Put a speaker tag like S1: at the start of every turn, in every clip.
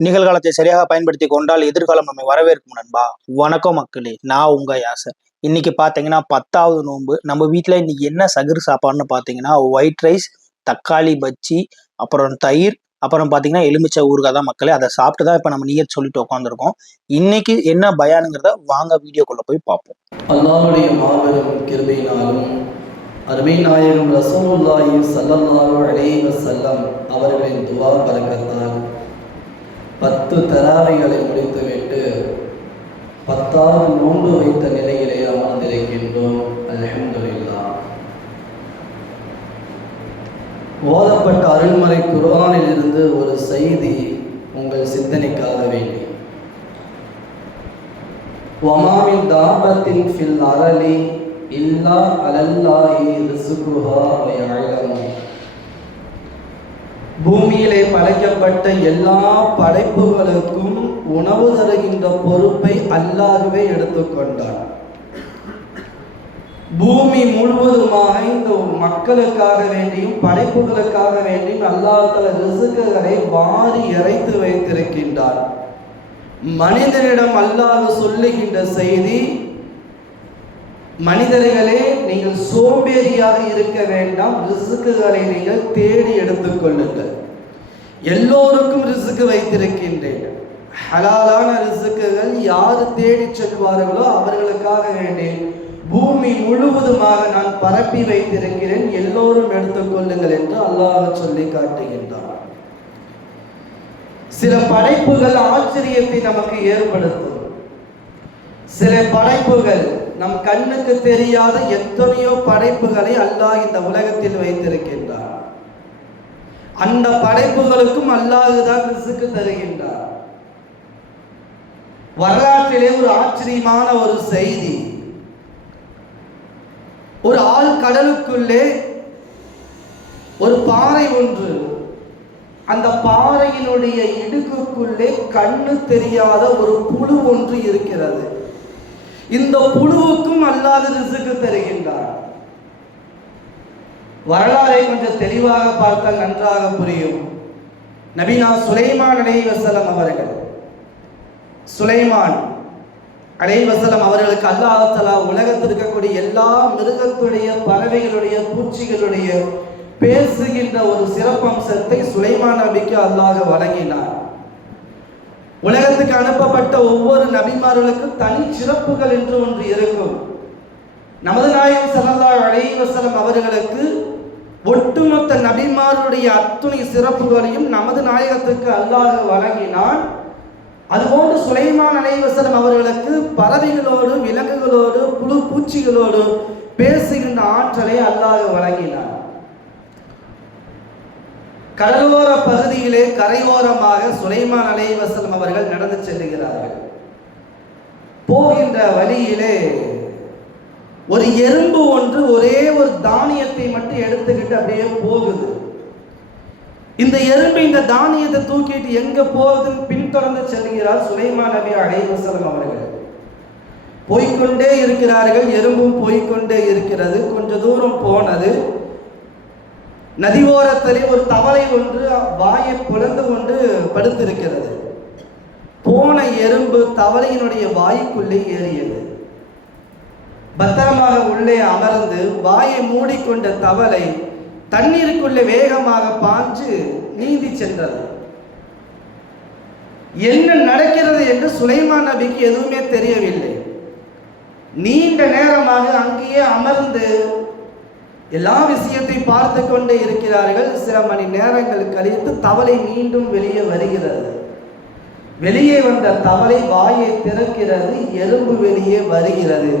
S1: நிகழ்காலத்தை சரியாக பயன்படுத்தி கொண்டால் எதிர்காலம் நம்மை வரவேற்கும் நண்பா. வணக்கம் மக்களே நான் உங்க யாசர். இன்னைக்கு பாத்தீங்கன்னா பத்தாவது நோன்பு. நம்ம வீட்டில் இன்னைக்கு என்ன சகுறு சாப்பாடுன்னு பாத்தீங்கன்னா ஒயிட் ரைஸ் தக்காளி பச்சி அப்புறம் தயிர் அப்புறம் பாத்தீங்கன்னா எலுமிச்சை ஊறுகாய் தான் மக்களே. அதை சாப்பிட்டு தான் இப்ப நம்ம நீயர் சொல்லிட்டு உட்காந்துருக்கோம் இன்னைக்கு என்ன பயானுங்கிறத வாங்க வீடியோக்குள்ள போய் பார்ப்போம்
S2: அல்லாவுடைய மாபெரும் கிருபையினாலும் அருமை நாயகம் ரசூலுல்லாஹி சல்லல்லாஹு அலைஹி வஸல்லம் அவர்களின் துவா பரக்கத்தால் பத்து தராவைகளை முடித்துவிட்டு பத்தாவது நோன்பு வைத்த நிலையிலே அமர்ந்திருக்கின்றோம் அலமதுல்லா ஓதப்பட்ட அருள்மறை குரானில் இருந்து ஒரு செய்தி உங்கள் சிந்தனைக்காக வேண்டி. ஒமாமின் தாபத்தின் ஃபில் அரளி இல்லா அலல்லாஹி ரிசுகுஹா வயலமு பூமியிலே படைக்கப்பட்ட எல்லா படைப்புகளுக்கும் உணவு தருகின்ற பொறுப்பை அல்லாஹ்வே எடுத்துக்கொண்டார். பூமி முழுவதுமாக இந்த மக்களுக்காக வேண்டியும் படைப்புகளுக்காக வேண்டியும் அல்லாஹல ரிசுக்குகளை வாரி இறைத்து வைத்திருக்கின்றார். மனிதனிடம் அல்லாது சொல்லுகின்ற செய்தி மனிதர்களே நீங்கள் சோம்பேறியாக இருக்க வேண்டாம். ரிசுக்குகளை நீங்கள் தேடி எடுத்துக்கொள்ளுங்கள். எல்லோருக்கும் ரிசுக்கு வைத்திருக்கின்றேன். ஹலாலான ரிசுக்குகள் யார் தேடி செல்வார்களோ அவர்களுக்காக வேண்டி பூமி முழுவதுமாக நான் பரப்பி வைத்திருக்கிறேன். எல்லோரும் எடுத்துக்கொள்ளுங்கள் என்று அல்லாஹ் சொல்லி காட்டுகின்றார் சில படைப்புகள் ஆச்சரியத்தை நமக்கு ஏற்படுத்தும். சில படைப்புகள் நம் கண்ணுக்கு தெரியாத எத்தனையோ படைப்புகளை அல்லாஹ் இந்த உலகத்தில் வைத்திருக்கின்றார் அந்த படைப்புகளுக்கும் அல்லாஹ் தான் ரிசுக்கு தருகின்றார் வரலாற்றிலே ஒரு ஆச்சரியமான ஒரு செய்தி. ஒரு ஆள் கடலுக்குள்ளே ஒரு பாறை ஒன்று. அந்த பாறையினுடைய இடுக்குக்குள்ளே கண்ணு தெரியாத ஒரு புழு ஒன்று இருக்கிறது. இந்த புழுவுக்கும் அல்லாத ரிசுக்கு தருகின்றார் வரலாறை கொஞ்சம் தெளிவாக பார்த்தால் நன்றாக புரியும். நபீனா சுலைமான் அலைவசலம் அவர்கள். சுலைமான் அலைவசலம் அவர்களுக்கு அல்லாஹலா உலகத்தில் இருக்கக்கூடிய எல்லா மிருகத்துடைய பறவைகளுடைய பூச்சிகளுடைய பேசுகின்ற ஒரு சிறப்பம்சத்தை சுலைமான் நபிக்கு அல்லாஹ் வழங்கினார். உலகத்துக்கு அனுப்பப்பட்ட ஒவ்வொரு நபிமார்களுக்கும் தனி சிறப்புகள் என்று ஒன்று இருக்கும். நமது நாயகம் சல்லல்லா அலைவசலம் அவர்களுக்கு ஒட்டுமொத்த நபிமாருடைய அத்துணை சிறப்புகளையும் நமது நாயகத்துக்கு அல்லாஹ் வழங்கினான். அதுபோன்று சுலைமான் அலைவசலம் அவர்களுக்கு பறவைகளோடு விலங்குகளோடு புழு பூச்சிகளோடு பேசுகின்ற ஆற்றலை அல்லாஹ் வழங்கினார் கடலோர பகுதியிலே கரையோரமாக சுலைமான் அலைவசலம் அவர்கள் நடந்து செல்லுகிறார்கள் போகின்ற வழியிலே ஒரு எறும்பு ஒன்று ஒரே ஒரு தானியத்தை மட்டும் எடுத்துக்கிட்டு அப்படியே போகுது. இந்த எறும்பு இந்த தானியத்தை தூக்கிட்டு எங்க போகுதுன்னு பின்தொடர்ந்து செல்கிறார் சுலைமான் நபி அலைவசலம் அவர்கள். போய்கொண்டே இருக்கிறார்கள் எறும்பும் போய்கொண்டே இருக்கிறது. கொஞ்ச தூரம் போனது. நதி ஓரத்திலே ஒரு தவளை ஒன்று வாயை புலந்து கொண்டு படுத்திருக்கிறது. போன எறும்பு தவளையினுடைய வாய்க்குள்ளே ஏறியது. பத்திரமாக உள்ளே அமர்ந்து வாயை மூடிக்கொண்ட தவளை தண்ணீருக்குள்ளே வேகமாக பாஞ்சு நீந்தி சென்றது. என்ன நடக்கிறது என்று சுலைமான் நபிக்கு எதுவுமே தெரியவில்லை. நீண்ட நேரமாக அங்கேயே அமர்ந்து எல்லா விஷயத்தை பார்த்து கொண்டே இருக்கிறார்கள். சில மணி நேரங்கள் கழித்து தவளை மீண்டும் வெளியே வருகிறது. வெளியே வந்த தவளை வாயை திறக்கிறது எறும்பு வெளியே வருகிறது.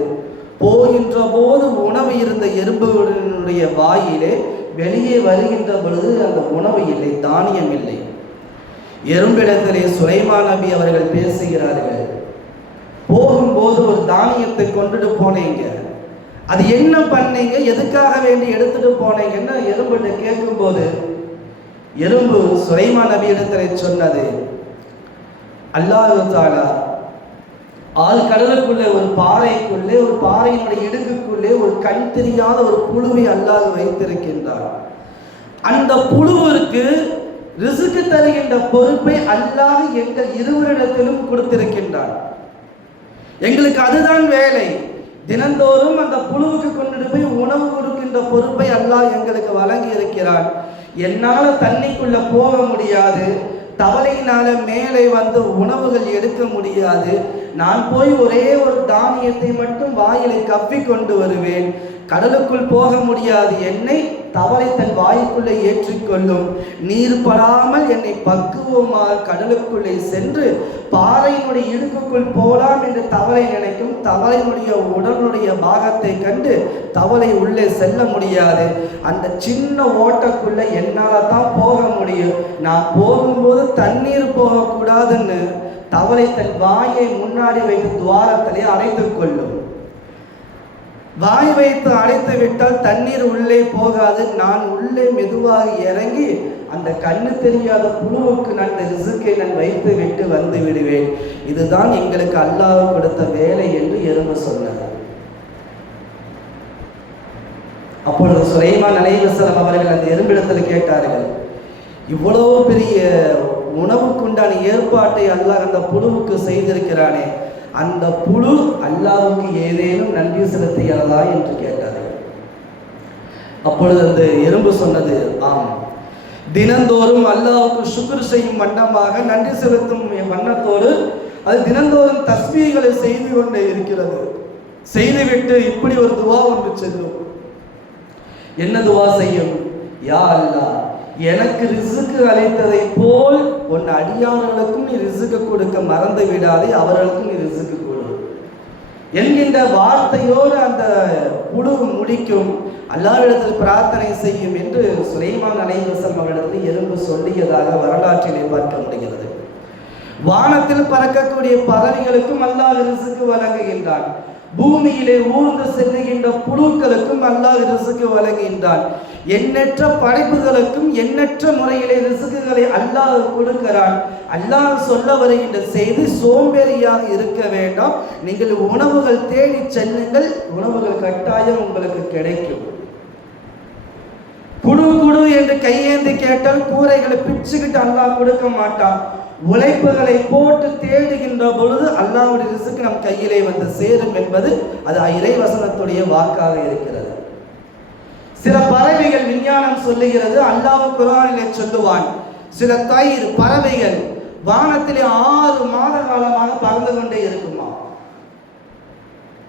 S2: போகின்ற போது உணவு இருந்த எறும்புடைய வாயிலே வெளியே வருகின்ற பொழுது அந்த உணவு இல்லை தானியம் இல்லை. எறும்பிடத்திலே சுலைமான் நபி அவர்கள் பேசுகிறார்கள் போகும்போது ஒரு தானியத்தை கொண்டுட்டு போனீங்க. அது என்ன பண்ணீங்க? எதுக்காக வேண்டி எடுத்துட்டு போனீங்கன்னு எறும்புகிட்ட கேட்கும்போது எறும்பு சுரைமா நபி இடத்துல சொன்னது அல்லாஹு தாலா ஆள் கடலுக்குள்ளே ஒரு பாறைக்குள்ளே ஒரு பாறையினுடைய இடுக்குக்குள்ளே ஒரு கண் தெரியாத ஒரு புழுவை அல்லாஹ் வைத்திருக்கின்றார். அந்த புழுவிற்கு ரிசுக்கு தருகின்ற பொறுப்பை அல்லாஹ் எங்கள் இருவரிடத்திலும் கொடுத்திருக்கின்றார். எங்களுக்கு அதுதான் வேலை. தினந்தோறும் அந்த புழுவுக்கு கொண்டு போய் உணவு கொடுக்கின்ற பொறுப்பை அல்லாஹ் எங்களுக்கு வழங்கி இருக்கிறான் என்னால தண்ணிக்குள்ள போக முடியாது. தவளையினால மேலே வந்து உணவுகள் எடுக்க முடியாது. நான் போய் ஒரே ஒரு தானியத்தை மட்டும் வாயிலை கப்பி கொண்டு வருவேன். கடலுக்குள் போக முடியாது. என்னை தவளை தன் வாய்க்குள்ளே ஏற்றிக்கொள்ளும். நீர் படாமல் என்னை பக்குவமாக கடலுக்குள்ளே சென்று பாறையினுடைய இடுக்குக்குள் போலாம் என்று தவளை நினைக்கும் தவளையினுடைய உடலுடைய பாகத்தை கண்டு தவளை உள்ளே செல்ல முடியாது. அந்த சின்ன ஓட்டக்குள்ள என்னால் தான் போக முடியும். நான் போகும்போது தண்ணீர் போகக்கூடாதுன்னு தவளை தன் வாயை முன்னாடி வைத்து துவாரத்திலே அடைத்து கொள்ளும். வாய் வைத்து அடைத்து விட்டால் தண்ணீர் உள்ளே போகாது. நான் உள்ளே மெதுவாக இறங்கி அந்த கண்ணு தெரியாத புழுவுக்கு நான் இந்த ரிசுக்கை நான் வைத்து விட்டு வந்து விடுவேன். இதுதான் எங்களுக்கு அல்லாஹ் கொடுத்த வேலை என்று எறும்பு சொன்னது. அப்பொழுது சுலைமான் அலைவசலம் அவர்கள் அந்த எறும்பிடத்தில் கேட்டார்கள் இவ்வளோ பெரிய உணவுக்குண்டான ஏற்பாட்டை அல்லாஹ் அந்த புழுவுக்கு செய்திருக்கிறானே அந்த புழு அல்லாவுக்கு ஏதேனும் நன்றி செலுத்துகிறதா என்று கேட்டார்கள். அப்பொழுது அந்த எறும்பு சொன்னது ஆம். தினந்தோறும் அல்லாவுக்கு சுக்குர் செய்யும் வண்ணமாக நன்றி செலுத்தும் வண்ணத்தோடு அது தினந்தோறும் தஸ்மீகளை செய்து கொண்டே இருக்கிறது. செய்துவிட்டு இப்படி ஒரு துவா ஒன்று செல்லும். என்ன துவா செய்யும்? யா அல்லாஹ் எனக்கு ரிசுக்கு அழைத்ததை போல் உன் அடியானவர்களுக்கும் நீ ரிசுக்கு கொடுக்க மறந்து விடாதே அவர்களுக்கும் நீ ரிசுக்கு கொடு. என்கின்ற வார்த்தையோடு அந்த குழு முடிக்கும். அல்லாவிடத்தில் பிரார்த்தனை செய்யும் என்று சுலைமான் அலைவசம் அவரிடத்தில் எறும்பு சொல்லியதாக வரலாற்றிலே பார்க்க முடிகிறது. வானத்தில் பறக்கக்கூடிய பறவைகளுக்கும் அல்லாஹ் ரிசுக்கு வழங்குகின்றான். பூமியிலே ஊர்ந்து செல்லுகின்ற புழுக்களுக்கும் அல்லாஹ் ரிசுக்கு வழங்குகின்றான். எண்ணற்ற படைப்புகளுக்கும் எண்ணற்ற முறையிலே ரிசுக்குகளை அல்லாஹ் கொடுக்கிறான். அல்லாஹ் சொல்ல வருகின்ற செய்தி சோம்பேறியாக இருக்க வேண்டாம். நீங்கள் உணவுகள் தேடி செல்லுங்கள். உணவுகள் கட்டாயம் உங்களுக்கு கிடைக்கும். குடு குடு என்று கையேந்தி கேட்டால் கூரைகளை பிச்சுக்கிட்டு அல்லாஹ் கொடுக்க மாட்டான். உழைப்புகளை போட்டு தேடுகின்ற பொழுது அல்லாவுடைய ரிசுக்கு நம் கையிலே வந்து சேரும் என்பது அது இறைவசனத்துடைய வாக்காக இருக்கிறது. சில பறவைகள் விஞ்ஞானம் சொல்லுகிறது அல்லாஹ் குரானிலே சொல்லுவான் சில தயிர் பறவைகள் வானத்திலே ஆறு மாத காலமாக பறந்து கொண்டே இருக்குமா?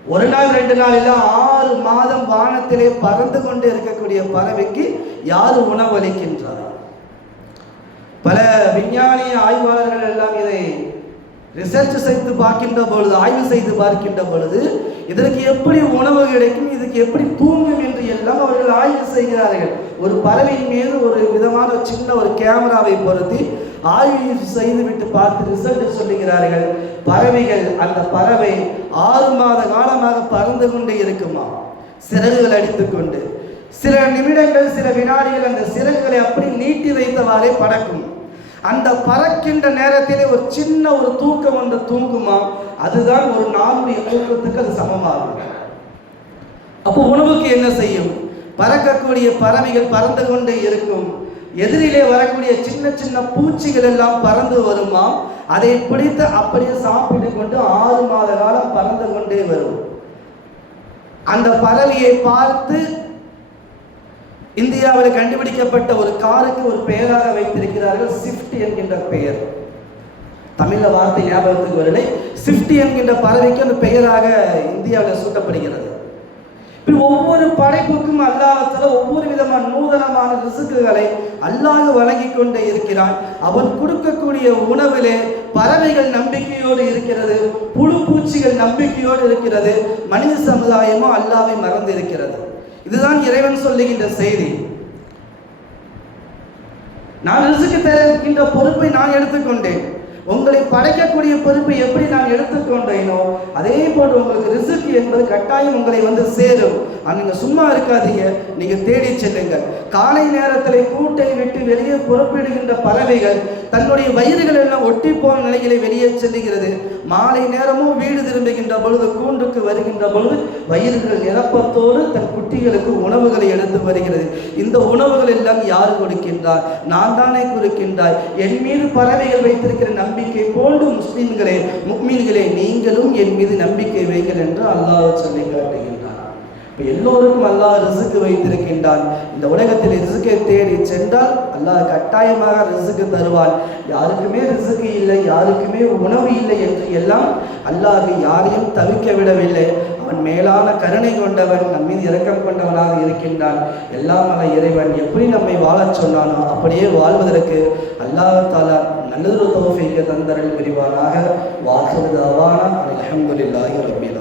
S2: ஒரு நாள் ரெண்டு நாள் இல்ல ஆறு மாதம் வானத்திலே பறந்து கொண்டு இருக்கக்கூடிய பறவைக்கு யார் உணவளிக்கின்றார்? பல விஞ்ஞானி ஆய்வாளர்கள் எல்லாம் இதை ரிசர்ச் செய்து பார்க்கின்ற பொழுது ஆய்வு செய்து பார்க்கின்ற பொழுது இதற்கு எப்படி உணவு கிடைக்கும் இதுக்கு எப்படி தூங்கும் என்று எல்லாம் அவர்கள் ஆய்வு செய்கிறார்கள். ஒரு பறவையின் மீது ஒரு விதமான ஒரு சின்ன ஒரு கேமராவை பொருத்தி ஆய்வு செய்துவிட்டு பார்த்து ரிசல்ட் சொல்லுகிறார்கள் பறவைகள் அந்த பறவை ஆறு மாத காலமாக பறந்து கொண்டே இருக்குமா? சிறகுகள் அடித்துக்கொண்டு சில நிமிடங்கள் சில வினாடிகள் அந்த சிறகுகளை அப்படி நீட்டி வைத்தவாறே பறக்கும். அந்த பறக்கின்ற நேரத்திலே ஒரு சின்ன ஒரு தூக்கம் வந்து தூங்குமா? அதுதான் ஒரு நாளுடைய தூக்கத்துக்கு அது சமமாகும். அப்போ உணவுக்கு என்ன செய்யும்? பறக்கக்கூடிய பறவைகள் பறந்து கொண்டே இருக்கும். எதிரிலே வரக்கூடிய சின்ன சின்ன பூச்சிகள் எல்லாம் பறந்து வருமா? அதை பிடித்து அப்படியே சாப்பிட்டு கொண்டு ஆறு மாத காலம் பறந்து கொண்டே வரும். அந்த பறவையை பார்த்து இந்தியாவில் கண்டுபிடிக்கப்பட்ட ஒரு காருக்கு ஒரு பெயராக வைத்திருக்கிறார்கள் ஸ்விஃப்ட் என்கின்ற பெயர். தமிழ்ல வார்த்தை ஞாபகத்துக்கு வரலை. ஸ்விஃப்ட் என்கின்ற பறவைக்கு அந்த பெயராக இந்தியாவில் சூட்டப்படுகிறது. ஒவ்வொரு படைப்புக்கும் அல்லாஹத்துல ஒவ்வொரு விதமான நூதனமான ரிசுக்குகளை அல்லாஹ் வழங்கி கொண்டே இருக்கிறான். அவன் கொடுக்கக்கூடிய உணவிலே பறவைகள் நம்பிக்கையோடு இருக்கிறது புழு பூச்சிகள் நம்பிக்கையோடு இருக்கிறது மனித சமுதாயமும் அல்லாவை மறந்து இருக்கிறது. இதுதான் இறைவன் சொல்லுகின்ற செய்தி. நான் ரிசுக்கு தருகின்ற பொறுப்பை நான் எடுத்துக்கொண்டேன். உங்களை படைக்கக்கூடிய பொறுப்பை எப்படி நான் எடுத்துக்கொண்டேனோ அதே போன்று உங்களுக்கு ரிசுக்கு என்பது கட்டாயம் உங்களை வந்து சேரும். ஆனால் சும்மா இருக்காதீங்க. நீங்க தேடி செல்லுங்கள். காலை நேரத்தில் கூட்டை விட்டு வெளியே புறப்படுகின்ற பறவைகள் தன்னுடைய வயிறுகள் எல்லாம் ஒட்டி போன நிலையிலே வெளியே செல்லுகிறது. மாலை நேரமும் வீடு திரும்புகின்ற பொழுது கூண்டுக்கு வருகின்ற பொழுது வயிறுகள் நிரப்பத்தோடு தன் குட்டிகளுக்கு உணவுகளை எடுத்து வருகிறது. இந்த உணவுகள் எல்லாம் யார் கொடுக்கின்றார்? நான் தானே கொடுக்கின்றாய். என் மீது பறவைகள் வைத்திருக்கிற நம்பிக்கை போன்று முஸ்லீம்களே முக்மீன்களே நீங்களும் என் மீது நம்பிக்கை வைங்கள் என்று அல்லாஹ் சொல்லி காட்டுகின்றார் எல்லோருக்கும் அல்லாஹ் ரிசுக்கு வைத்திருக்கின்றான். இந்த உலகத்தில் ரிசுக்கை தேடி சென்றால் அல்லாஹ் கட்டாயமாக ரிசுக்கு தருவான். யாருக்குமே ரிசுக்கு இல்லை யாருக்குமே உணவு இல்லை என்று எல்லாம் அல்லாஹ் யாரையும் தவிக்க விடவில்லை. அவன் மேலான கருணை கொண்டவன் நம் மீது இரக்கம் கொண்டவனாக இருக்கின்றான். எல்லாம் அல்ல இறைவன் எப்படி நம்மை வாழச் சொன்னானோ அப்படியே வாழ்வதற்கு அல்லாஹ் தாலா நல்லதொரு தோஃபைக்கு பிரிவானாக புரிவானாக வாக்குதாவான அலமதுல்லாஹி ரபிலான்